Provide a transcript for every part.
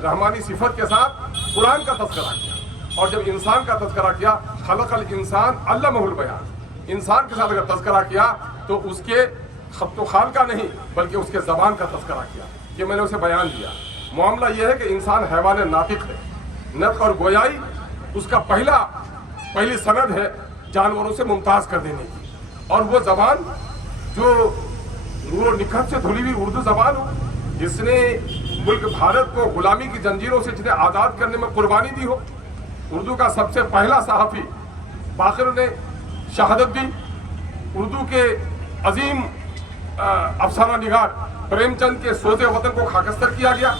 रहमानी सिफत के साथ कुरान का तज़किरा किया, और जब इंसान का तज़किरा किया, खलक़ल इंसान अल्लमहुल बयान, इंसान के साथ अगर तज़किरा किया तो उसके खत्तो खाल का नहीं बल्कि उसके ज़बान का तज़किरा किया कि मैंने उसे बयान दिया। मामला यह है कि इंसान हैवान नातिक है, नत्क और गोयाई उसका पहली सनद है जानवरों से मुमताज़ कर देने की, और वो ज़बान जो नूर निखत से धुली हुई उर्दू ज़बान हो, जिसने मुल्क भारत को गुलामी की जंजीरों से जिन्हें आज़ाद करने में कुर्बानी दी हो। उर्दू का सबसे पहला सहाफ़ी बाक़िर ने शहादत दी, उर्दू के अजीम अफसाना निगार प्रेमचंद के सोज़े वतन को खाकस्तर किया गया।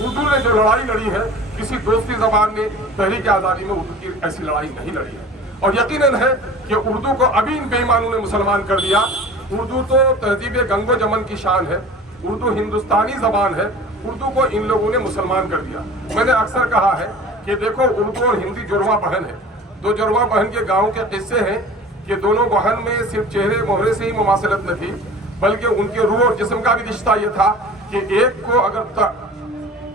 उर्दू ने जो लड़ाई लड़ी है, किसी दूसरी ज़बान ने तहरीक आज़ादी में उर्दू की ऐसी लड़ाई नहीं लड़ी है, और यकीनन है कि उर्दू को अभी इन बेईमानों ने मुसलमान कर दिया। उर्दू तो तहजीब गंगो जमन की शान है, उर्दू हिंदुस्तानी ज़बान है, उर्दू को इन लोगों ने मुसलमान कर दिया। मैंने अक्सर कहा है कि देखो, उर्दू और हिंदी जुड़वा बहन है, दो जुड़वा बहन के गाँव के किस्से हैं कि दोनों बहन में सिर्फ चेहरे मोहरे से ही मुमासलत न थी, बल्कि उनके रूह और जिस्म का भी रिश्ता ये था कि एक को अगर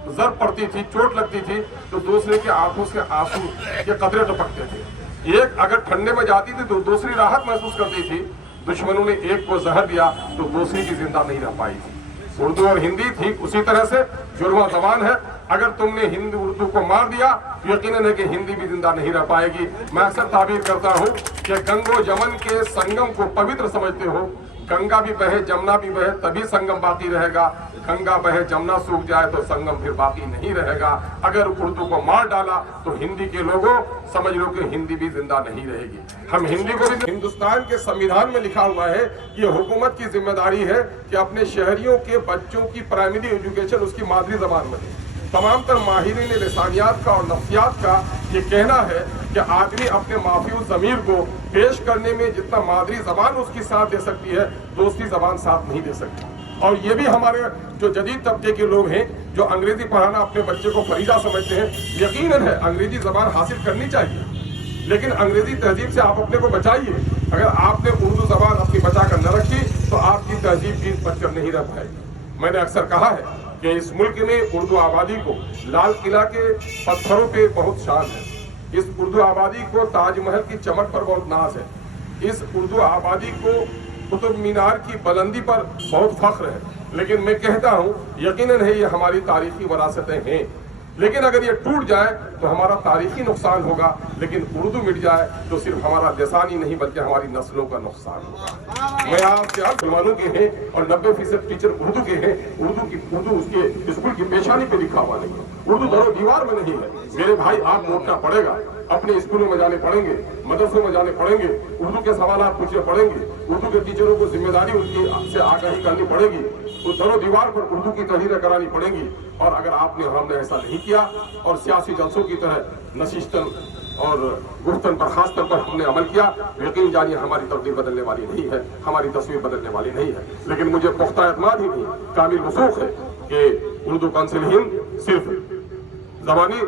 जर पड़ती थी, चोट लगती थी, तो दूसरे की आंखों से आंसू के कतरे टपकते थे। एक अगर ठंडे में जाती थी तो दूसरी राहत महसूस करती थी। दुश्मनों ने एक को जहर दिया तो दूसरी की जिंदा नहीं रह पाई थी। उर्दू और हिंदी ठीक उसी तरह से जुड़वा ज़बान है। अगर तुमने हिंदी उर्दू को मार दिया तो यकीनन है कि हिंदी भी जिंदा नहीं रह पाएगी। मैं अक्सर ताबीर करता हूँ कि गंगो जमन के संगम को पवित्र समझते हो, गंगा भी बहे जमुना भी बहे तभी संगम बाकी रहेगा, गंगा बहे जमुना सूख जाए तो संगम फिर बाकी नहीं रहेगा। अगर उर्दू को मार डाला तो हिंदी के लोगों समझ लो कि हिंदी भी जिंदा नहीं रहेगी। हम हिंदी को भी, हिंदुस्तान के संविधान में लिखा हुआ है, ये हुकूमत की जिम्मेदारी है कि अपने शहरियों के बच्चों की प्राइमरी एजुकेशन उसकी मादरी जबान में दे। तमाम तर माहिरीन लिसानियात का और नफ्सियात का ये कहना है कि आदमी अपने माफियूज ज़मीर को पेश करने में जितना मादरी ज़बान उसकी साथ दे सकती है, दूसरी ज़बान साथ नहीं दे सकती। और ये भी हमारे जो जदीद तबके के लोग हैं जो अंग्रेजी पढ़ाना अपने बच्चे को फरीजा समझते हैं, यकीनन है अंग्रेजी ज़बान हासिल करनी चाहिए, लेकिन अंग्रेजी तहजीब से आप अपने को बचाइए। अगर आपने उर्दू ज़बान अपनी बचा कर न रखी तो आपकी तहजीब भी बचकर नहीं रह पाएगी। मैंने अक्सर कहा है कि इस मुल्क में उर्दू आबादी को लाल किला के पत्थरों पे बहुत शान है, इस उर्दू आबादी को ताजमहल की चमक पर बहुत नाज है, इस उर्दू आबादी को कुतुब मीनार की बुलंदी पर बहुत फख्र है। लेकिन मैं कहता हूँ यकीनन है ये हमारी तारीखी वरासतें हैं, लेकिन अगर ये टूट जाए तो हमारा तारीखी नुकसान होगा, लेकिन उर्दू मिट जाए तो सिर्फ हमारा लिसान ही नहीं बल्कि हमारी नस्लों का नुकसान होगा। मैं आपसे आप मुसलमानों के हैं और 90% टीचर उर्दू के हैं, उर्दू उसके स्कूल की पेशानी पे लिखा हुआ नहीं है, उर्दू दरो दीवार में नहीं है। मेरे भाई आप मोड़ना पड़ेगा, अपने स्कूलों में जाने पड़ेंगे, मदरसों में जाने पड़ेंगे, उर्दू के सवालात पूछने पड़ेंगे, उर्दू के टीचरों को जिम्मेदारी उनकी से आगाही करनी पड़ेगी, तो दरो दीवार पर उर्दू की तहरीरें करानी पड़ेंगी। और अगर हमने ऐसा नहीं किया और सियासी जलसों की तरह नशिस्तन और गुफ्तन बर्खास्तन पर हमने अमल किया, यकीन जानिए हमारी तकदीर बदलने वाली नहीं है, हमारी तस्वीर बदलने वाली नहीं है। लेकिन मुझे पुख्ता एतमाद ही नहीं, कामिल वसूख है कि उर्दू काउंसिल हिंद सिर्फ ज़बानी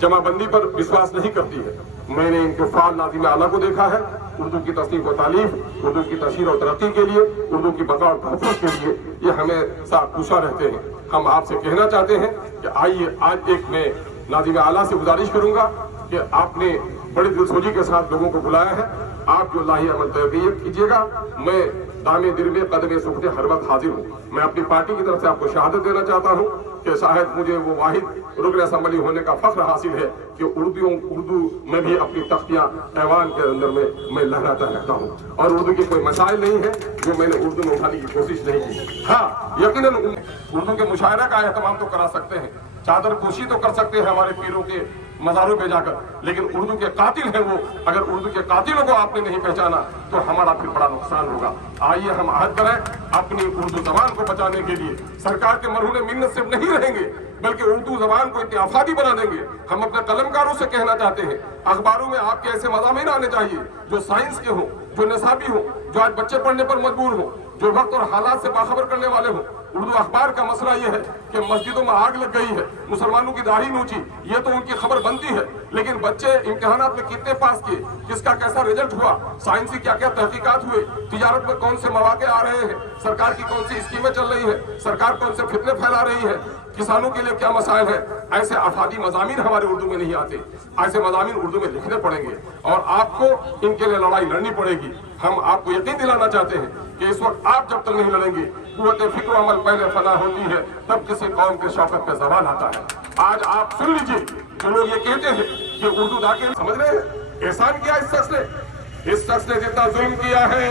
जमाबंदी पर विश्वास नहीं करती है। मैंने इनके फाल नाज़िम आला को देखा है, उर्दू की तस्नीफ और तालीफ, उर्दू की तशहीर और तरक्की के लिए, उर्दू की बका और तहफ़्फ़ुज़ के लिए ये हमेशा कुशा रहते हैं। हम आपसे कहना चाहते हैं कि आइए आज एक मैं नाज़िम आला से गुजारिश करूंगा कि आपने बड़ी दिलसोजी के साथ लोगों को बुलाया है, आप जो लाही अमल तरबियत कीजिएगा। मैं दामे दिल में कदम सुखते हर वक्त हाजिर हूँ। मैं अपनी पार्टी की तरफ से आपको शहादत देना चाहता हूँ कि शायद मुझे वो वाहिद रुकन असम्बली होने का फख्र हासिल है कि उर्दू में भी अपनी तख्तियाँ ऐवान के अंदर में मैं लहराता रहता हूँ, और उर्दू की कोई मसाइल नहीं है जो मैंने उर्दू में उठाने की कोशिश नहीं की। हाँ, यकीनन उर्दू के मुशायरा का एहतमाम तो करा सकते हैं, चादर पोशी तो कर सकते हैं हमारे पीरों के मज़ारों पे जाकर, लेकिन उर्दू के कातिल हैं वो। अगर उर्दू के कातिलों को आपने नहीं पहचाना तो हमारा फिर बड़ा नुकसान होगा। आइए हम अहद करें अपनी उर्दू ज़बान को बचाने के लिए। सरकार के मरहूने मिन्नत से नहीं रहेंगे बल्कि उर्दू ज़बान को इतनी आफादी बना देंगे। हम अपने कलमकारों से कहना चाहते हैं, अखबारों में आपके ऐसे मज़ामीन आने चाहिए जो साइंस के हों, जो निसाबी हों, जो आज बच्चे पढ़ने पर मजबूर हों, जो वक्त और हालात से बाखबर करने वाले हों। उर्दू अखबार का मसला ये है कि मस्जिदों में आग लग गई है, मुसलमानों की दाढ़ी नोची, ये तो उनकी खबर बनती है, लेकिन बच्चे इम्तिहानात में कितने पास किए, किसका कैसा रिजल्ट हुआ, साइंसी क्या क्या तहकीकात हुए, तिजारत में कौन से मौके आ रहे हैं, सरकार की कौन सी स्कीमें चल रही है, सरकार कौन से फितने फैला रही है, किसानों के लिए क्या मसाइल है, ऐसे अफादी मज़ामीन हमारे उर्दू में नहीं आते। ऐसे मज़ामीन उर्दू में लिखने पड़ेंगे और आपको इनके लिए लड़ाई लड़नी पड़ेगी। हम आपको यकीन दिलाना चाहते हैं कि इस वक्त आप जब तक नहीं लड़ेंगे, कुव्वत फिक्र अमल पहले फना होती है, तब किसी कौम के शौकत पे ज़वाल आता है। आज आप सुन लीजिए, जो लोग ये कहते हैं कि उर्दू दाके, समझ रहे हैं एहसान किया इस शख्स ने जितना जुल्म किया है,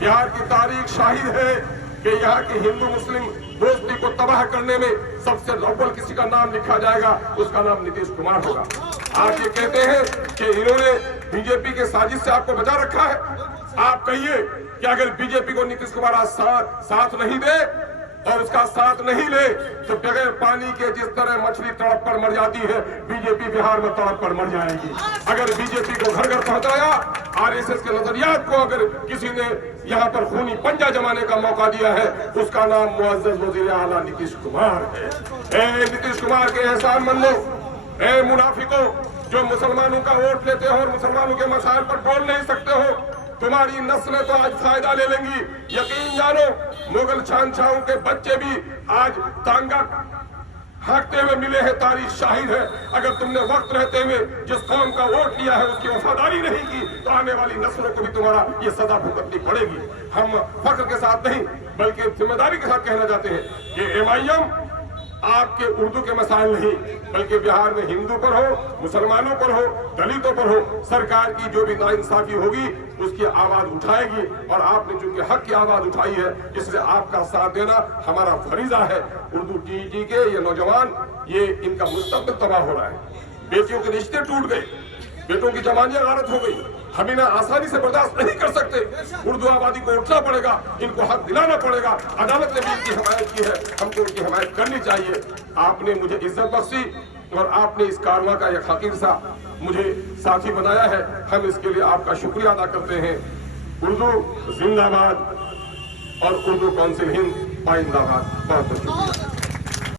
बिहार की तारीख शाहिद है कि यहाँ की हिंदू मुस्लिम दोस्ती को तबाह करने में सबसे अव्वल किसी का नाम लिखा जाएगा, उसका नाम नीतीश कुमार होगा। आप ये कहते हैं कि इन्होंने बीजेपी के साजिश से आपको बचा रखा है। आप कहिए कि अगर बीजेपी को नीतीश कुमार आज साथ नहीं दे और उसका साथ नहीं ले, तो बगैर पानी के जिस तरह मछली तड़प कर मर जाती है, बीजेपी बिहार में तड़प कर मर जाएगी। अगर बीजेपी को घर घर पहुंचाया, आरएसएस के नजरियात को अगर किसी ने यहाँ पर खूनी पंजा जमाने का मौका दिया है, उसका नाम मुअज़्ज़ज़ वज़ीर आला नीतीश कुमार है। ए नीतीश कुमार के एहसान मंदो, ए मुनाफिको जो मुसलमानों का वोट लेते हो और मुसलमानों के मसाइल पर बोल नहीं सकते हो, तुम्हारी नस्लें तो आज फायदा ले लेंगी। यकीन जानो, मुगल शहंशाहों के बच्चे भी आज तांगा हाँकते हुए मिले हैं, तारीख शाहिद है। अगर तुमने वक्त रहते हुए जिस कौम का वोट लिया है उसकी वफादारी नहीं की, तो आने वाली नस्लों को भी तुम्हारा ये सजा भुगतनी पड़ेगी। हम फख्र के साथ नहीं बल्कि जिम्मेदारी के साथ कहना चाहते हैं कि एमआईएम आपके उर्दू के मसाइल नहीं, बल्कि बिहार में हिंदू पर हो, मुसलमानों पर हो, दलितों पर हो, सरकार की जो भी नाइंसाफी होगी उसकी आवाज उठाएगी। और आपने चूंकि हक की आवाज उठाई है, इसलिए आपका साथ देना हमारा फरीजा है। उर्दू टीटी के ये नौजवान, ये इनका मुस्तकबिल तबाह हो रहा है। बेटियों के रिश्ते टूट गए, बेटों की जवानियां गारत हो गई। हम इन्हें आसानी से बर्दाश्त नहीं कर सकते। उर्दू आबादी को उठना पड़ेगा, इनको हक दिलाना पड़ेगा। अदालत ने भी इनकी हिमायत की है, हमको इनकी हिमायत करनी चाहिए। आपने मुझे इज्जत बख्शी और आपने इस कारवां का एक हकीर सा मुझे साथी बनाया है, हम इसके लिए आपका शुक्रिया अदा करते हैं। उर्दू जिंदाबाद और उर्दू काउंसिल हिंद पाइंदाबाद। बहुत बहुत शुक्रिया।